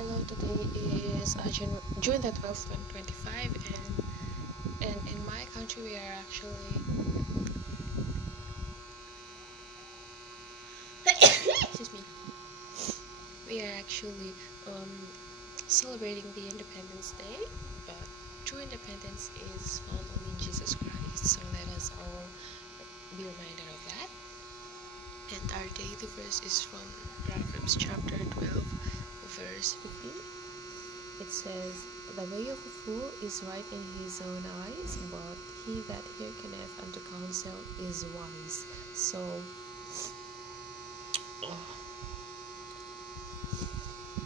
Hello, today is June the 12th, 2025, and in my country we are actually excuse me, we are actually celebrating the Independence Day, but true independence is found only in Jesus Christ, so let us all be reminded of that. And our daily verse is from Proverbs chapter 12, verse 15. It says, "The way of a fool is right in his own eyes, but he that hearkeneth unto counsel is wise." So,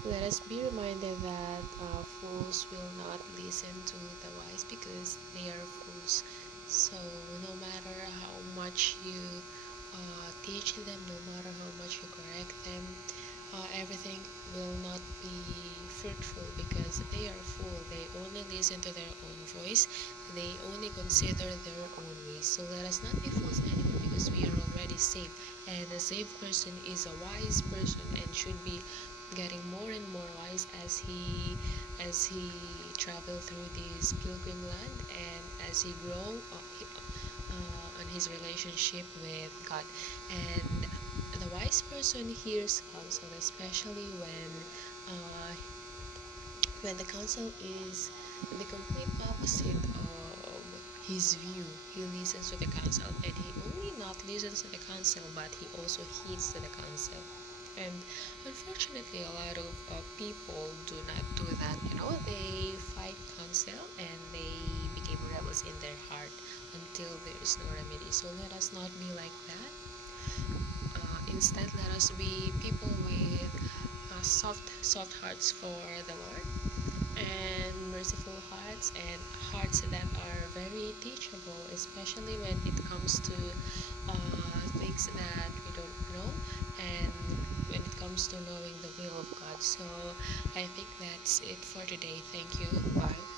let us be reminded that fools will not listen to the wise because they are fools. So, no matter how much you teach them, no matter how much you correct them, everything will not be fruitful because they are fool. They only listen to their own voice. They only consider their own ways. So let us not be fools anymore because we are already saved. And a saved person is a wise person and should be getting more and more wise as he travel through this pilgrim land and as he grow on his relationship with God. And the wise person hears counsel, especially when the counsel is the complete opposite of his view. He listens to the counsel, and he only not listens to the counsel, but he also heeds to the counsel. And unfortunately, a lot of people do not do that. They fight counsel and they became rebels in their heart until there is no remedy. So let us not be like that. Instead, let us be people with soft hearts for the Lord, and merciful hearts, and hearts that are very teachable, especially when it comes to things that we don't know, and when it comes to knowing the will of God. So I think that's it for today. Thank you. Bye.